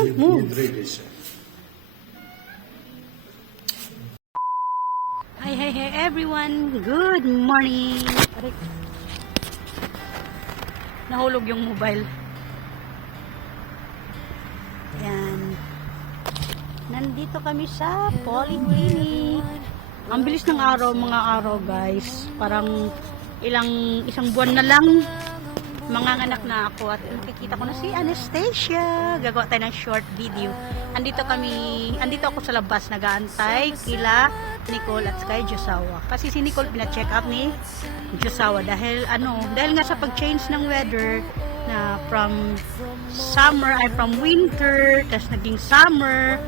Don't move. Hi everyone. Good morning. Aray. Nahulog yung mobile. Yan. Nandito kami sa polyclinic. Ang bilis ng araw, mga araw guys. Parang isang buwan na lang manganganak na ako at nakikita ko na si Anastasia. Gagawa tayo ng short video. Andito ako sa labas nag-aantay kila Nicole at kay Josawa. Kasi si Nicole pina-check up ni Josawa dahil nga sa pag-change ng weather na from winter, tas naging summer,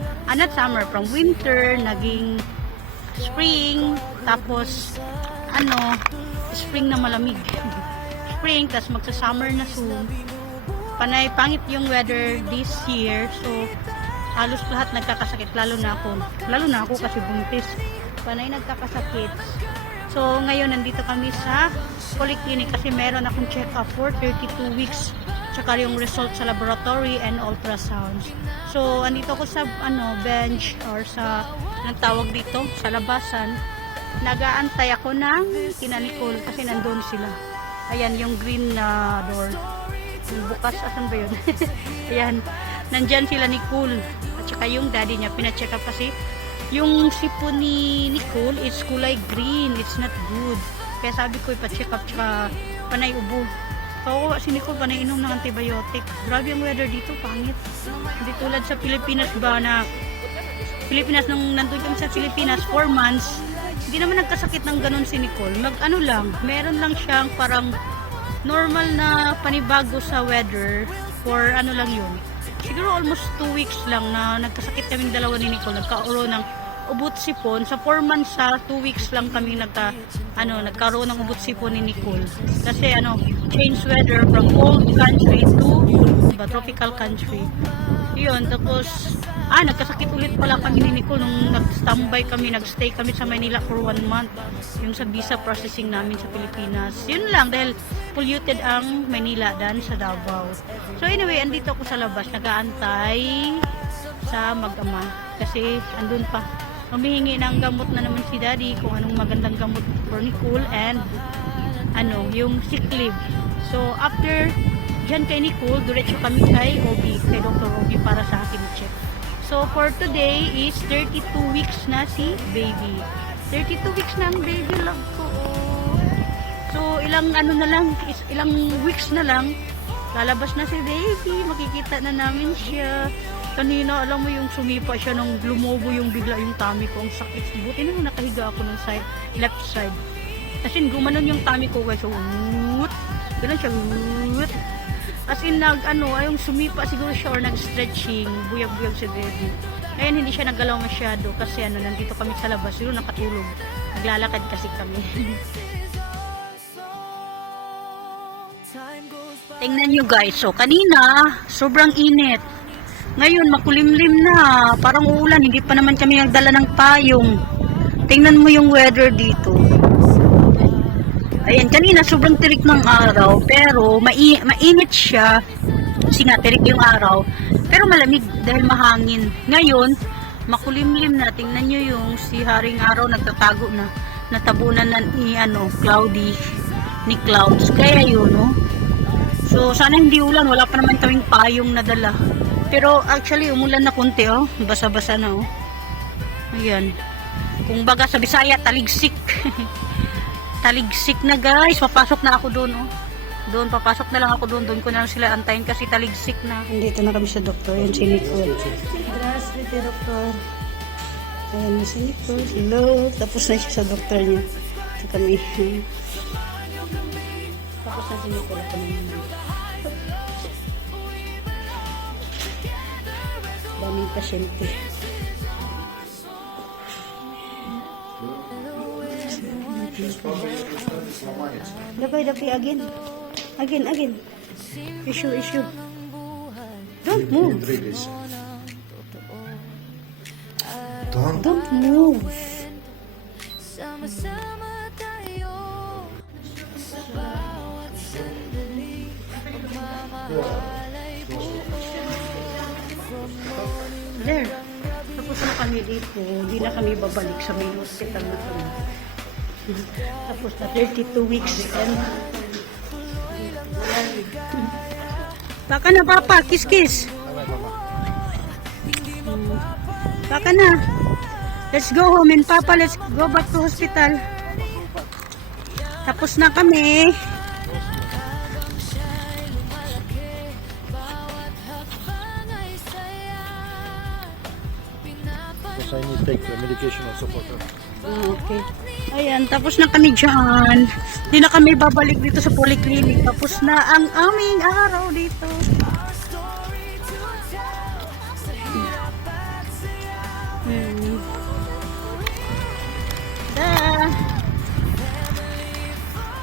from winter, naging spring, tapos spring na malamig. Spring, tas magsa-summer na soon. Panay pangit yung weather this year. So, halos lahat nagkakasakit. Lalo na ako kasi buntis. Panay nagkakasakit. So, ngayon nandito kami sa polyclinic kasi meron akong check-up for 32 weeks. Tsaka yung result sa laboratory and ultrasounds. So, andito ako sa bench or sa nagtawag dito sa labasan. Nag-aantay ako ng kina Nicole kasi nandun sila. Ayan, yung green na door. Yung bukas, asan ba yun? Ayan, nandyan sila Nicole. At saka yung daddy niya, pina-check up kasi yung sipon ni Nicole is kulay green. It's not good. Kaya sabi ko, ipa-check up, tsaka panay ubo. So, si Nicole panay inom ng antibiotic. Grabe yung weather dito, pangit. Hindi tulad sa Pilipinas ba na nung nandun kami sa Pilipinas, 4 months, hindi naman nagkasakit ng ganun si Nicole. Meron lang siyang parang normal na panibago sa weather for lang yun. Siguro almost 2 weeks lang na nagkasakit kaming dalawa ni Nicole. Nagkaroon ng ubot sipon. Sa 4 months sa 2 weeks lang kami nagkaroon ng ubot sipon ni Nicole. Kasi change weather from cold country to tropical country. Yun, tapos nagkasakit ulit pala kami ni Nicole nung nagstay kami sa Manila for 1 month. Yung sa visa processing namin sa Pilipinas. Yun lang, dahil polluted ang Manila dan sa Davao. So anyway, andito ako sa labas, nag-aantay sa mag-ama. Kasi andun pa. Humihingi ng gamot na naman si Daddy kung anong magandang gamot for Nicole and yung sick leave. So after dyan kay Nicole, diretso kami kay Dr. Obi para sa akin check. So, for today is 32 weeks na si baby. 32 weeks na ang baby lang ko. So, ilang weeks na lang, lalabas na si baby. Makikita na namin siya. Kanina, alam mo yung sumipa siya nung lumobo yung bigla yung tummy ko. Ang sakit. Buti na nakahiga ako ng left side. As in, gumanon yung tummy ko guys. So, ganun siya. As in, yung sumipa siguro siya or nag-stretching, buyag-buyag si baby. Ngayon, hindi siya naggalaw masyado kasi nandito kami sa labas, siguro nakatulog. Naglalakad kasi kami. Tingnan nyo guys, so kanina, sobrang init. Ngayon, makulimlim na, parang uulan, hindi pa naman kami nagdala ng payong. Tingnan mo yung weather dito. Ayan, kanina sobrang tirik ng araw, pero mainit siya, kasi nga tirik yung araw, pero malamig dahil mahangin. Ngayon, makulimlim na, tingnan nyo yung si Haring Araw nagtatago na, natabunan na ni cloudy, ni clouds, kaya yun, So, sana hindi ulan, wala pa naman kaming payong nadala. Pero actually, umulan na konti, basa-basa na, Ayan, kung baga sa Bisaya, taligsik. Taligsik na guys, papasok na ako doon papasok na lang ako doon ko na lang sila antayin kasi taligsik na. Andito na kami sa doktor, yan si Nicole. Gracias, doktor. Ayan na si Nicole, hello, tapos na siya sa doktor niya. Ito kami. Tapos na si Nicole ako naman. Daming pasyente. Dapat again. Issue. Don't move. Don't move. There. Tapos na kami dito. Hindi na kami babalik sa main hospital na kami. Tapos na 32 weeks. And baka na, Papa. Kiss, kiss. Baka na. Let's go home. And Papa, let's go back to hospital. Tapos na kami. Because I need to take the medication also for her. Okay. Ayan, tapos na kami dyan. Hindi na kami babalik dito sa polyclinic. Tapos na ang aming araw dito. Da.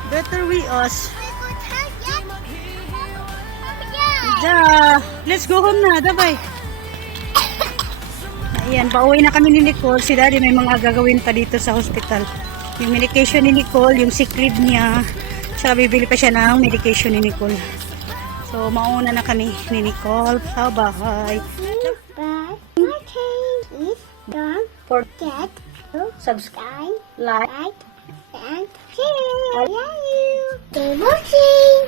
Better we us. Da. Let's go home na. Dabay. Ayan, pauwi na kami ni Nicole. Si Daddy may mga gagawin pa dito sa hospital. Yung medication ni Nicole, yung sick leave niya. Saka bibili pa siya ng medication ni Nicole. So, mauna na kami ni Nicole sa bahay. But my change is don't forget to Subscribe, like, like and share. I love you. Stay watching.